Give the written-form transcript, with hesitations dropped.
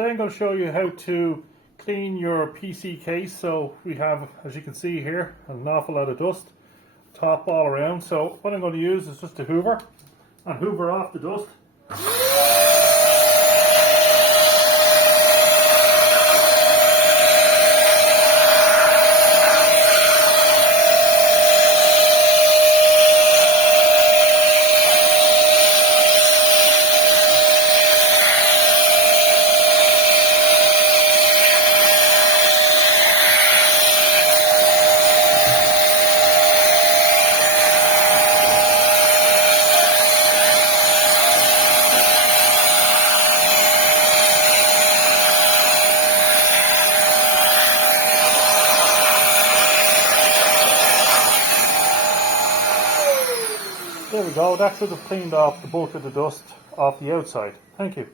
Today I'm going to show you how to clean your PC case. So we have, as you can see here, an awful lot of dust, top all around. So what I'm going to use is just a hoover and hoover off the dust. There we go, that should have cleaned off the bulk of the dust off the outside. Thank you.